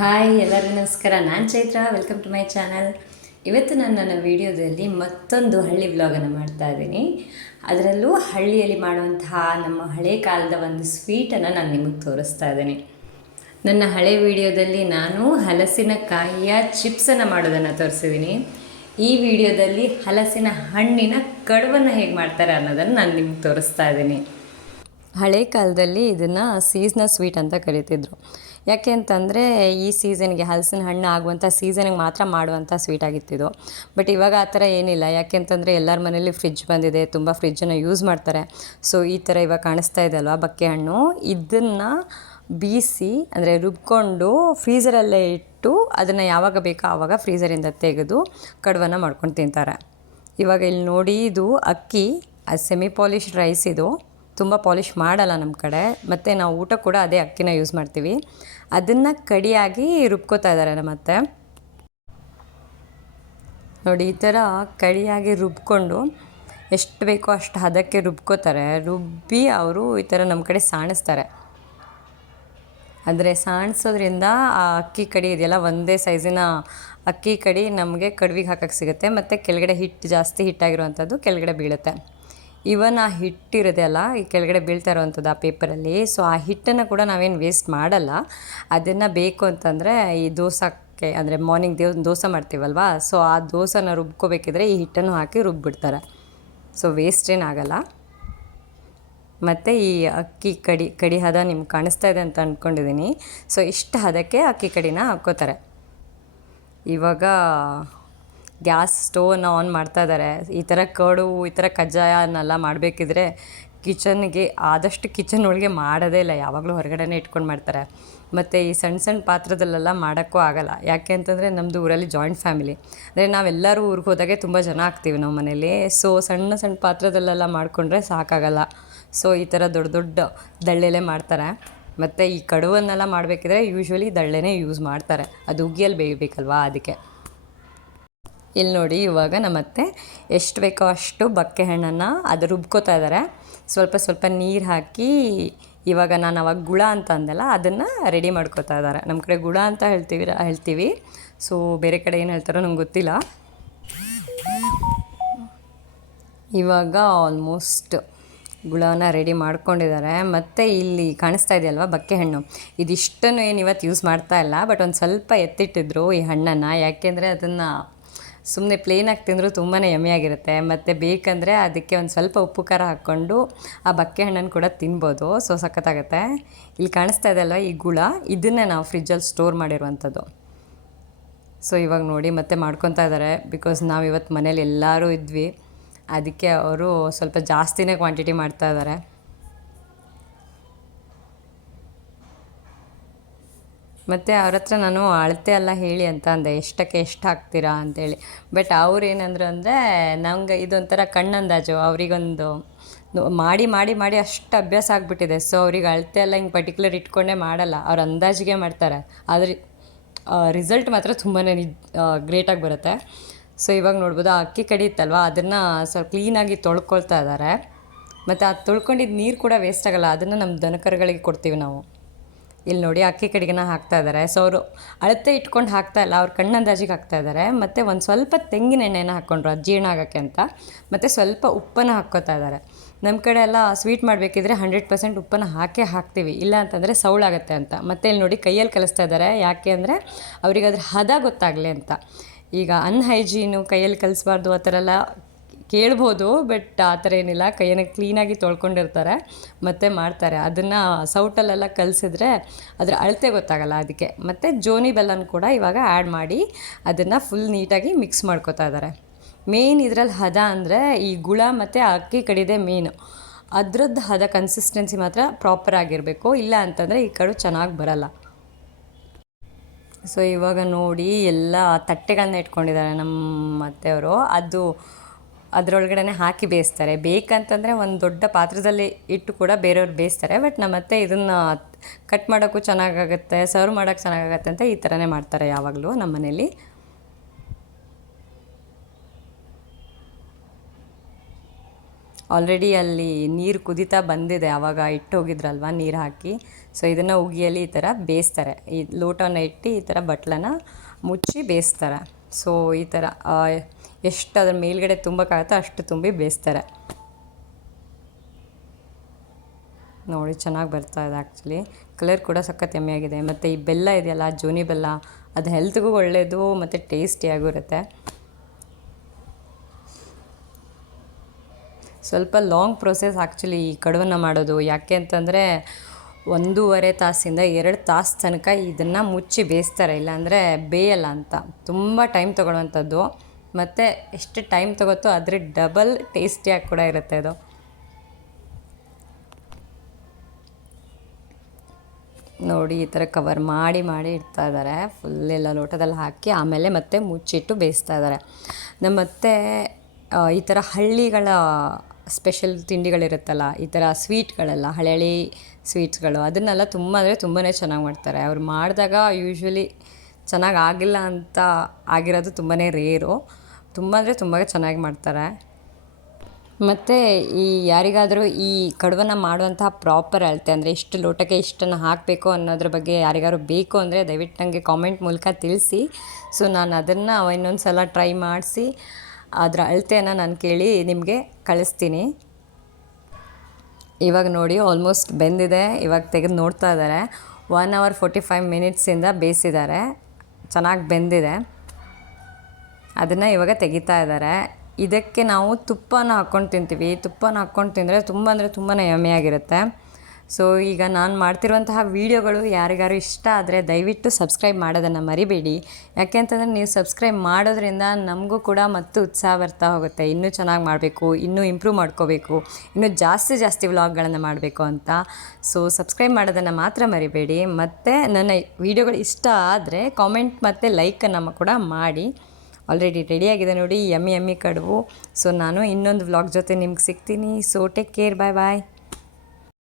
Hi ಎಲ್ಲರಿಗೂ ನಮಸ್ಕಾರ. ನಾನು Chaitra. Welcome to my channel. ಇವತ್ತು ನಾನು ನನ್ನ ವಿಡಿಯೋದಲ್ಲಿ ಮತ್ತೊಂದು ಹಳ್ಳಿ ವ್ಲಾಗನ್ನು ಮಾಡ್ತಾ ಇದ್ದೀನಿ. ಅದರಲ್ಲೂ ಹಳ್ಳಿಯಲ್ಲಿ ಮಾಡುವಂತಹ ನಮ್ಮ ಹಳೆ ಕಾಲದ ಒಂದು ಸ್ವೀಟನ್ನು ನಾನು ನಿಮಗೆ ತೋರಿಸ್ತಾ ಇದ್ದೀನಿ. ನನ್ನ ಹಳೆ ವಿಡಿಯೋದಲ್ಲಿ ನಾನು ಹಲಸಿನಕಾಯಿಯ ಚಿಪ್ಸನ್ನು ಮಾಡೋದನ್ನು ತೋರಿಸಿದ್ದೀನಿ. ಈ ವಿಡಿಯೋದಲ್ಲಿ ಹಲಸಿನ ಹಣ್ಣಿನ ಕಡುವನ್ನು ಹೇಗೆ ಮಾಡ್ತಾರೆ ಅನ್ನೋದನ್ನು ನಾನು ನಿಮ್ಗೆ ತೋರಿಸ್ತಾ ಇದ್ದೀನಿ. ಹಳೆ ಕಾಲದಲ್ಲಿ ಇದನ್ನು ಸೀಸ್ನಲ್ ಸ್ವೀಟ್ ಅಂತ ಕರೀತಿದ್ರು. ಯಾಕೆ ಅಂತಂದರೆ ಈ ಸೀಸನ್ಗೆ ಹಲಸಿನ ಹಣ್ಣು ಆಗುವಂಥ ಸೀಸನ್ಗೆ ಮಾತ್ರ ಮಾಡುವಂಥ ಸ್ವೀಟ್ ಆಗಿತ್ತಿದ್ದು. ಬಟ್ ಇವಾಗ ಆ ಥರ ಏನಿಲ್ಲ. ಯಾಕೆ ಅಂತಂದರೆ ಎಲ್ಲರ ಮನೇಲಿ ಫ್ರಿಜ್ ಬಂದಿದೆ, ತುಂಬ ಫ್ರಿಜ್ಜನ್ನು ಯೂಸ್ ಮಾಡ್ತಾರೆ. ಸೊ ಈ ಥರ ಇವಾಗ ಕಾಣಿಸ್ತಾ ಇದೆ ಅಲ್ವಾ ಬಕ್ಕೆ ಹಣ್ಣು, ಇದನ್ನು ಬೀಸಿ ಅಂದರೆ ರುಬ್ಕೊಂಡು ಫ್ರೀಝರಲ್ಲೇ ಇಟ್ಟು ಅದನ್ನು ಯಾವಾಗ ಬೇಕೋ ಆವಾಗ ಫ್ರೀಝರಿಂದ ತೆಗೆದು ಕಡುವನ್ನು ಮಾಡ್ಕೊಂಡು ತಿಂತಾರೆ. ಇವಾಗ ಇಲ್ಲಿ ನೋಡಿ, ಇದು ಅಕ್ಕಿ, ಸೆಮಿ ಪಾಲಿಶ್ಡ್ ರೈಸ್. ಇದು ತುಂಬ ಪಾಲಿಷ್ ಮಾಡಲ್ಲ ನಮ್ಮ ಕಡೆ. ಮತ್ತು ನಾವು ಊಟ ಕೂಡ ಅದೇ ಅಕ್ಕಿನ ಯೂಸ್ ಮಾಡ್ತೀವಿ. ಅದನ್ನು ಕಡಿಯಾಗಿ ರುಬ್ಕೋತಾ ಇದ್ದಾರೆ ನಮ್ಮತ್ತೆ. ನೋಡಿ, ಈ ಥರ ಕಡಿಯಾಗಿ ರುಬ್ಕೊಂಡು ಎಷ್ಟು ಬೇಕೋ ಅಷ್ಟು ಹದಕ್ಕೆ ರುಬ್ಕೋತಾರೆ. ರುಬ್ಬಿ ಅವರು ಈ ಥರ ನಮ್ಮ ಕಡೆ ಸಾಣಿಸ್ತಾರೆ. ಅಂದರೆ ಸಾಣಿಸೋದ್ರಿಂದ ಆ ಅಕ್ಕಿ ಕಡಿ ಇದೆಯಲ್ಲ, ಒಂದೇ ಸೈಜಿನ ಅಕ್ಕಿ ಕಡಿ ನಮಗೆ ಕಡುವಿಗೆ ಹಾಕಕ್ಕೆ ಸಿಗುತ್ತೆ. ಮತ್ತು ಕೆಳಗಡೆ ಹಿಟ್ಟು ಜಾಸ್ತಿ ಹಿಟ್ಟಾಗಿರುವಂಥದ್ದು ಕೆಳಗಡೆ ಬೀಳುತ್ತೆ. ಇವನ್ ಆ ಹಿಟ್ಟಿರುತ್ತೆ ಅಲ್ಲ, ಈ ಕೆಳಗಡೆ ಬೀಳ್ತಾ ಇರುವಂಥದ್ದು ಆ ಪೇಪರಲ್ಲಿ. ಸೊ ಆ ಹಿಟ್ಟನ್ನು ಕೂಡ ನಾವೇನು ವೇಸ್ಟ್ ಮಾಡಲ್ಲ. ಅದನ್ನು ಬೇಕು ಅಂತಂದರೆ ಈ ದೋಸಕ್ಕೆ, ಅಂದರೆ ಮಾರ್ನಿಂಗ್ ದೋಸೆ ಮಾಡ್ತೀವಲ್ವ, ಸೊ ಆ ದೋಸೆನ ರುಬ್ಕೋಬೇಕಿದ್ರೆ ಈ ಹಿಟ್ಟನ್ನು ಹಾಕಿ ರುಬ್ಬಿಬಿಡ್ತಾರೆ. ಸೊ ವೇಸ್ಟ್ ಏನಾಗಲ್ಲ. ಮತ್ತು ಈ ಅಕ್ಕಿ ಕಡಿ ಹದ ನಿಮ್ಗೆ ಕಾಣಿಸ್ತಾ ಇದೆ ಅಂತ ಅಂದ್ಕೊಂಡಿದ್ದೀನಿ. ಸೊ ಇಷ್ಟು ಹದಕ್ಕೆ ಅಕ್ಕಿ ಕಡಿನ ಹಾಕ್ಕೋತಾರೆ. ಇವಾಗ ಗ್ಯಾಸ್ ಸ್ಟೋವನ್ನು ಆನ್ ಮಾಡ್ತಾ ಇದ್ದಾರೆ. ಈ ಥರ ಕಡುಬು, ಈ ಥರ ಕಜ್ಜಾಯನೆಲ್ಲ ಮಾಡಬೇಕಿದ್ರೆ ಕಿಚನ್ಗೆ ಆದಷ್ಟು ಕಿಚನ್ ಒಳಗೆ ಮಾಡೋದೇ ಇಲ್ಲ, ಯಾವಾಗಲೂ ಹೊರಗಡೆನೇ ಇಟ್ಕೊಂಡು ಮಾಡ್ತಾರೆ. ಮತ್ತು ಈ ಸಣ್ಣ ಸಣ್ಣ ಪಾತ್ರದಲ್ಲೆಲ್ಲ ಮಾಡೋಕ್ಕೂ ಆಗೋಲ್ಲ. ಯಾಕೆ ಅಂತಂದರೆ ನಮ್ಮದು ಊರಲ್ಲಿ ಜಾಯಿಂಟ್ ಫ್ಯಾಮಿಲಿ. ಅಂದರೆ ನಾವೆಲ್ಲರೂ ಊರಿಗೆ ಹೋದಾಗೆ ತುಂಬ ಜನ ಆಗ್ತೀವಿ ನಾವು ಮನೇಲಿ. ಸೊ ಸಣ್ಣ ಸಣ್ಣ ಪಾತ್ರದಲ್ಲೆಲ್ಲ ಮಾಡಿಕೊಂಡ್ರೆ ಸಾಕಾಗಲ್ಲ. ಸೊ ಈ ಥರ ದೊಡ್ಡ ದೊಡ್ಡ ದಳ್ಳೆಲೆ ಮಾಡ್ತಾರೆ. ಮತ್ತು ಈ ಕಡುವನ್ನೆಲ್ಲ ಮಾಡಬೇಕಿದ್ರೆ ಯೂಶ್ವಲಿ ದಳ್ಳೆನೇ ಯೂಸ್ ಮಾಡ್ತಾರೆ. ಅದು ಉಗಿಯಲ್ಲಿ ಬೇಯಬೇಕಲ್ವಾ, ಅದಕ್ಕೆ. ಇಲ್ಲಿ ನೋಡಿ, ಇವಾಗ ನಮ್ಮತ್ತೆ ಎಷ್ಟು ಬೇಕೋ ಅಷ್ಟು ಬಕ್ಕೆ ಹಣ್ಣನ್ನು ಅದು ರುಬ್ಕೋತಾ ಇದ್ದಾರೆ. ಸ್ವಲ್ಪ ಸ್ವಲ್ಪ ನೀರು ಹಾಕಿ. ಇವಾಗ ನಾನು ಅವಾಗ ಗುಳ ಅಂತ ಅಂದೆಲ್ಲ, ಅದನ್ನು ರೆಡಿ ಮಾಡ್ಕೋತಾ ಇದ್ದಾರೆ. ನಮ್ಮ ಕಡೆ ಗುಳ ಅಂತ ಹೇಳ್ತೀವಿ. ಸೊ ಬೇರೆ ಕಡೆ ಏನು ಹೇಳ್ತಾರೋ ನಂಗೆ ಗೊತ್ತಿಲ್ಲ. ಇವಾಗ ಆಲ್ಮೋಸ್ಟ್ ಗುಳನ ರೆಡಿ ಮಾಡ್ಕೊಂಡಿದ್ದಾರೆ. ಮತ್ತು ಇಲ್ಲಿ ಕಾಣಿಸ್ತಾ ಇದೆಯಲ್ವ ಬಕ್ಕೆ ಹಣ್ಣು, ಇದಿಷ್ಟನ್ನು ಏನು ಇವತ್ತು ಯೂಸ್ ಮಾಡ್ತಾ ಇಲ್ಲ. ಬಟ್ ಒಂದು ಸ್ವಲ್ಪ ಎತ್ತಿಟ್ಟಿದ್ರು ಈ ಹಣ್ಣನ್ನು. ಯಾಕೆಂದರೆ ಅದನ್ನು ಸುಮ್ಮನೆ ಪ್ಲೇನಾಗಿ ತಿಂದರೂ ತುಂಬಾ ಯಮ್ಮಿಯಾಗಿರುತ್ತೆ. ಮತ್ತು ಬೇಕಂದರೆ ಅದಕ್ಕೆ ಒಂದು ಸ್ವಲ್ಪ ಉಪ್ಪು ಖಾರ ಹಾಕ್ಕೊಂಡು ಆ ಬಕ್ಕೆ ಹಣ್ಣನ್ನು ಕೂಡ ತಿನ್ಬೋದು. ಸೊ ಸಖತ್ತಾಗತ್ತೆ. ಇಲ್ಲಿ ಕಾಣಿಸ್ತಾ ಇದೆಯಲ್ವ ಈ ಗುಳ, ಇದನ್ನೇ ನಾವು ಫ್ರಿಜ್ಜಲ್ಲಿ ಸ್ಟೋರ್ ಮಾಡಿರುವಂಥದ್ದು. ಸೊ ಇವಾಗ ನೋಡಿ ಮತ್ತೆ ಮಾಡ್ಕೊತಾ ಇದ್ದಾರೆ. ಬಿಕಾಸ್ ನಾವು ಇವತ್ತು ಮನೇಲಿ ಎಲ್ಲರೂ ಇದ್ವಿ, ಅದಕ್ಕೆ ಅವರು ಸ್ವಲ್ಪ ಜಾಸ್ತಿನೇ ಕ್ವಾಂಟಿಟಿ ಮಾಡ್ತಾ ಇದ್ದಾರೆ. ಮತ್ತು ಅವ್ರ ಹತ್ರ ನಾನು ಅಳತೆ ಎಲ್ಲ ಹೇಳಿ ಅಂತ ಅಂದೆ, ಎಷ್ಟಕ್ಕೆ ಎಷ್ಟು ಹಾಕ್ತೀರಾ ಅಂತೇಳಿ. ಬಟ್ ಅವ್ರು ಏನಂದ್ರು ಅಂದರೆ, ನಂಗೆ ಇದೊಂಥರ ಕಣ್ಣಂದಾಜು. ಅವರಿಗೊಂದು ಮಾಡಿ ಮಾಡಿ ಮಾಡಿ ಅಷ್ಟು ಅಭ್ಯಾಸ ಆಗಿಬಿಟ್ಟಿದೆ. ಸೊ ಅವ್ರಿಗೆ ಅಳತೆ ಎಲ್ಲ ಹಿಂಗೆ ಪರ್ಟಿಕ್ಯುಲರ್ ಇಟ್ಕೊಂಡೇ ಮಾಡಲ್ಲ, ಅವ್ರು ಅಂದಾಜಿಗೆ ಮಾಡ್ತಾರೆ. ಆದರೆ ರಿಸಲ್ಟ್ ಮಾತ್ರ ತುಂಬಾ ಗ್ರೇಟಾಗಿ ಬರುತ್ತೆ. ಸೊ ಇವಾಗ ನೋಡ್ಬೋದು, ಆ ಅಕ್ಕಿ ಕಡಿ ಇತ್ತಲ್ವ, ಅದನ್ನು ಸ್ವಲ್ಪ ಕ್ಲೀನಾಗಿ ತೊಳ್ಕೊಳ್ತಾ ಇದ್ದಾರೆ. ಮತ್ತು ಅದು ತೊಳ್ಕೊಂಡಿದ್ದು ನೀರು ಕೂಡ ವೇಸ್ಟ್ ಆಗೋಲ್ಲ, ಅದನ್ನು ನಮ್ಮ ದನಕರುಗಳಿಗೆ ಕೊಡ್ತೀವಿ ನಾವು. ಇಲ್ಲಿ ನೋಡಿ, ಅಕ್ಕಿ ಕಡೆಗೆ ಹಾಕ್ತಾ ಇದ್ದಾರೆ. ಸೊ ಅವರು ಅಳತೆ ಇಟ್ಕೊಂಡು ಹಾಕ್ತಾ ಇಲ್ಲ, ಅವ್ರು ಕಣ್ಣಂದಾಜಿಗೆ ಹಾಕ್ತಾ ಇದ್ದಾರೆ. ಮತ್ತು ಒಂದು ಸ್ವಲ್ಪ ತೆಂಗಿನ ಎಣ್ಣೆನ ಹಾಕ್ಕೊಂಡ್ರು ಅದು ಜೀರ್ಣ ಆಗೋಕ್ಕೆ ಅಂತ. ಮತ್ತು ಸ್ವಲ್ಪ ಉಪ್ಪನ್ನು ಹಾಕ್ಕೋತಾ ಇದ್ದಾರೆ. ನಮ್ಮ ಕಡೆ ಎಲ್ಲ ಸ್ವೀಟ್ ಮಾಡಬೇಕಿದ್ರೆ 100% ಉಪ್ಪನ್ನು ಹಾಕ್ತೀವಿ, ಇಲ್ಲ ಅಂತಂದರೆ ಸೌಳಾಗತ್ತೆ ಅಂತ. ಮತ್ತು ಇಲ್ಲಿ ನೋಡಿ, ಕೈಯಲ್ಲಿ ಕಲಿಸ್ತಾ ಇದ್ದಾರೆ. ಯಾಕೆ ಅಂದರೆ ಅವ್ರಿಗೆ ಅದ್ರ ಹದ ಗೊತ್ತಾಗಲಿ ಅಂತ. ಈಗ ಅನ್ಹೈಜೀನು, ಕೈಯಲ್ಲಿ ಕಲಿಸ್ಬಾರ್ದು ಆ ಥರ ಎಲ್ಲ ಕೇಳ್ಬೋದು. ಬಟ್ ಆ ಥರ ಏನಿಲ್ಲ, ಕೈಯನ್ನು ಕ್ಲೀನಾಗಿ ತೊಳ್ಕೊಂಡಿರ್ತಾರೆ ಮತ್ತು ಮಾಡ್ತಾರೆ. ಅದನ್ನು ಸೌಟಲ್ಲೆಲ್ಲ ಕಲಿಸಿದ್ರೆ ಅದರ ಅಳತೆ ಗೊತ್ತಾಗಲ್ಲ, ಅದಕ್ಕೆ. ಮತ್ತು ಜೋನಿ ಬೆಲ್ಲನ ಕೂಡ ಇವಾಗ ಆ್ಯಡ್ ಮಾಡಿ ಅದನ್ನು ಫುಲ್ ನೀಟಾಗಿ ಮಿಕ್ಸ್ ಮಾಡ್ಕೊತಾ ಇದ್ದಾರೆ. ಮೇನ್ ಇದರಲ್ಲಿ ಹದ ಅಂದರೆ ಈ ಗುಳ ಮತ್ತು ಅಕ್ಕಿ ಕಡಿದೆ ಮೇನು. ಅದ್ರದ್ದು ಹದ ಕನ್ಸಿಸ್ಟೆನ್ಸಿ ಮಾತ್ರ ಪ್ರಾಪರ್ ಆಗಿರಬೇಕು, ಇಲ್ಲ ಅಂತಂದರೆ ಈ ಕಡು ಚೆನ್ನಾಗಿ ಬರಲ್ಲ. ಸೊ ಇವಾಗ ನೋಡಿ, ಎಲ್ಲ ತಟ್ಟೆಗಳನ್ನ ಇಟ್ಕೊಂಡಿದ್ದಾರೆ ನಮ್ಮ ಅತ್ತೆಯವರು. ಅದರೊಳಗಡೆ ಹಾಕಿ ಬೇಯಿಸ್ತಾರೆ. ಬೇಕಂತಂದರೆ ಒಂದು ದೊಡ್ಡ ಪಾತ್ರದಲ್ಲಿ ಇಟ್ಟು ಕೂಡ ಬೇರೆಯವ್ರು ಬೇಯಿಸ್ತಾರೆ. ಬಟ್ ನಮ್ಮ ಅತ್ತೆ ಇದನ್ನು ಕಟ್ ಮಾಡೋಕ್ಕೂ ಚೆನ್ನಾಗಾಗುತ್ತೆ, ಸರ್ವ್ ಮಾಡೋಕ್ಕೆ ಚೆನ್ನಾಗಾಗತ್ತೆ ಅಂತ ಈ ಥರನೇ ಮಾಡ್ತಾರೆ ಯಾವಾಗಲೂ ನಮ್ಮ ಮನೇಲಿ. ಆಲ್ರೆಡಿ ಅಲ್ಲಿ ನೀರು ಕುದೀತಾ ಬಂದಿದೆ, ಆವಾಗ ಇಟ್ಟು ಹೋಗಿದ್ರಲ್ವ ನೀರು ಹಾಕಿ. ಸೊ ಇದನ್ನು ಉಗಿಯಲ್ಲಿ ಈ ಥರ ಬೇಯಿಸ್ತಾರೆ. ಈ ಲೋಟನ ಇಟ್ಟು ಈ ಥರ ಬಟ್ಲನ್ನ ಮುಚ್ಚಿ ಬೇಯಿಸ್ತಾರೆ. ಸೊ ಈ ಥರ ಎಷ್ಟು ಅದ್ರ ಮೇಲ್ಗಡೆ ತುಂಬಕ್ಕಾಗುತ್ತೋ ಅಷ್ಟು ತುಂಬಿ ಬೇಯಿಸ್ತಾರೆ. ನೋಡಿ ಚೆನ್ನಾಗಿ ಬರ್ತಾ ಇದೆ. ಆ್ಯಕ್ಚುಲಿ ಕಲರ್ ಕೂಡ ಸಖತ್ ಯಮ್ಮಿಯಾಗಿದೆ. ಮತ್ತು ಈ ಬೆಲ್ಲ ಇದೆಯಲ್ಲ, ಜೋನಿ ಬೆಲ್ಲ, ಅದು ಹೆಲ್ತ್ಗೂ ಒಳ್ಳೆಯದು ಮತ್ತು ಟೇಸ್ಟಿಯಾಗೂ ಇರುತ್ತೆ. ಸ್ವಲ್ಪ ಲಾಂಗ್ ಪ್ರೊಸೆಸ್ ಆ್ಯಕ್ಚುಲಿ ಈ ಕಡುವನ್ನು ಮಾಡೋದು. ಯಾಕೆ ಅಂತಂದರೆ 1.5 ತಾಸಿಂದ 2 ತಾಸು ತನಕ ಇದನ್ನು ಮುಚ್ಚಿ ಬೇಯಿಸ್ತಾರೆ, ಇಲ್ಲಾಂದರೆ ಬೇಯಲ್ಲ ಅಂತ. ತುಂಬ ಟೈಮ್ ತೊಗೊಳ್ಳುವಂಥದ್ದು, ಮತ್ತು ಎಷ್ಟು ಟೈಮ್ ತೊಗೊತ್ತೋ ಅದ್ರ ಡಬಲ್ ಟೇಸ್ಟಿಯಾಗಿ ಕೂಡ ಇರುತ್ತೆ ಅದು. ನೋಡಿ ಈ ಥರ ಕವರ್ ಮಾಡಿ ಇಡ್ತಾ ಇದ್ದಾರೆ. ಫುಲ್ಲೆಲ್ಲ ಲೋಟದಲ್ಲಿ ಹಾಕಿ ಆಮೇಲೆ ಮತ್ತೆ ಮುಚ್ಚಿಟ್ಟು ಬೇಯಿಸ್ತಾ ಇದ್ದಾರೆ. ಮತ್ತು ಈ ಥರ ಹಳ್ಳಿಗಳ ಸ್ಪೆಷಲ್ ತಿಂಡಿಗಳಿರುತ್ತಲ್ಲ, ಈ ಥರ ಸ್ವೀಟ್ಗಳೆಲ್ಲ, ಹಳಿ ಸ್ವೀಟ್ಸ್ಗಳು, ಅದನ್ನೆಲ್ಲ ತುಂಬ ಅಂದರೆ ತುಂಬಾ ಚೆನ್ನಾಗಿ ಮಾಡ್ತಾರೆ. ಅವ್ರು ಮಾಡಿದಾಗ ಯೂಶ್ವಲಿ ಚೆನ್ನಾಗಿ ಆಗಿಲ್ಲ ಅಂತ ಆಗಿರೋದು ತುಂಬಾ ರೇರು. ತುಂಬ ಅಂದರೆ ತುಂಬ ಚೆನ್ನಾಗಿ ಮಾಡ್ತಾರೆ. ಮತ್ತು ಈ ಯಾರಿಗಾದರೂ ಈ ಕಡುವನ್ನು ಮಾಡುವಂತಹ ಪ್ರಾಪರ್ ಅಳತೆ, ಅಂದರೆ ಇಷ್ಟು ಲೋಟಕ್ಕೆ ಇಷ್ಟನ್ನು ಹಾಕಬೇಕು ಅನ್ನೋದ್ರ ಬಗ್ಗೆ ಯಾರಿಗಾದ್ರು ಬೇಕು ಅಂದರೆ ದಯವಿಟ್ಟು ನನಗೆ ಕಾಮೆಂಟ್ ಮೂಲಕ ತಿಳಿಸಿ. ಸೊ ನಾನು ಅದನ್ನು ಇನ್ನೊಂದು ಸಲ ಟ್ರೈ ಮಾಡಿಸಿ ಅದರ ಅಳತೆಯನ್ನು ನಾನು ಕೇಳಿ ನಿಮಗೆ ಕಳಿಸ್ತೀನಿ. ಇವಾಗ ನೋಡಿ ಆಲ್ಮೋಸ್ಟ್ ಬೆಂದಿದೆ. ಇವಾಗ ತೆಗೆದು ನೋಡ್ತಾ ಇದ್ದಾರೆ. 1 hour 45 minutesಯಿಂದ ಬೇಯಿಸಿದ್ದಾರೆ. ಚೆನ್ನಾಗಿ ಬೆಂದಿದೆ. ಅದನ್ನು ಇವಾಗ ತೆಗಿತಾ ಇದ್ದಾರೆ. ಇದಕ್ಕೆ ನಾವು ತುಪ್ಪನ ಹಾಕ್ಕೊಂಡು ತಿಂತೀವಿ. ತುಪ್ಪನ ಹಾಕ್ಕೊಂಡು ತಿಂದರೆ ತುಂಬ ಅಂದರೆ ತುಂಬಾ ಯಮ್ಮಿಯಾಗಿರುತ್ತೆ. ಸೊ ಈಗ ನಾನು ಮಾಡ್ತಿರುವಂತಹ ವೀಡಿಯೋಗಳು ಯಾರಿಗಾರು ಇಷ್ಟ ಆದರೆ ದಯವಿಟ್ಟು ಸಬ್ಸ್ಕ್ರೈಬ್ ಮಾಡೋದನ್ನು ಮರಿಬೇಡಿ. ಯಾಕೆ ಅಂತಂದರೆ ನೀವು ಸಬ್ಸ್ಕ್ರೈಬ್ ಮಾಡೋದ್ರಿಂದ ನಮಗೂ ಕೂಡ ಮತ್ತು ಉತ್ಸಾಹ ಬರ್ತಾ ಹೋಗುತ್ತೆ, ಇನ್ನೂ ಚೆನ್ನಾಗಿ ಮಾಡಬೇಕು, ಇನ್ನೂ ಇಂಪ್ರೂವ್ ಮಾಡ್ಕೋಬೇಕು, ಇನ್ನೂ ಜಾಸ್ತಿ ವ್ಲಾಗ್ಗಳನ್ನು ಮಾಡಬೇಕು ಅಂತ. ಸೊ ಸಬ್ಸ್ಕ್ರೈಬ್ ಮಾಡೋದನ್ನು ಮಾತ್ರ ಮರಿಬೇಡಿ. ಮತ್ತು ನನ್ನ ವೀಡಿಯೋಗಳು ಇಷ್ಟ ಆದರೆ ಕಾಮೆಂಟ್ ಮತ್ತು ಲೈಕನ್ನು ಕೂಡ ಮಾಡಿ. ಆಲ್ರೆಡಿ ರೆಡಿಯಾಗಿದೆ ನೋಡಿ ಯಮ್ಮಿ ಕಡುಬು. ಸೊ ನಾನು ಇನ್ನೊಂದು ವ್ಲಾಗ್ ಜೊತೆ ನಿಮ್ಗೆ ಸಿಗ್ತೀನಿ. ಸೊ ಟೇಕ್ ಕೇರ್, ಬಾಯ್.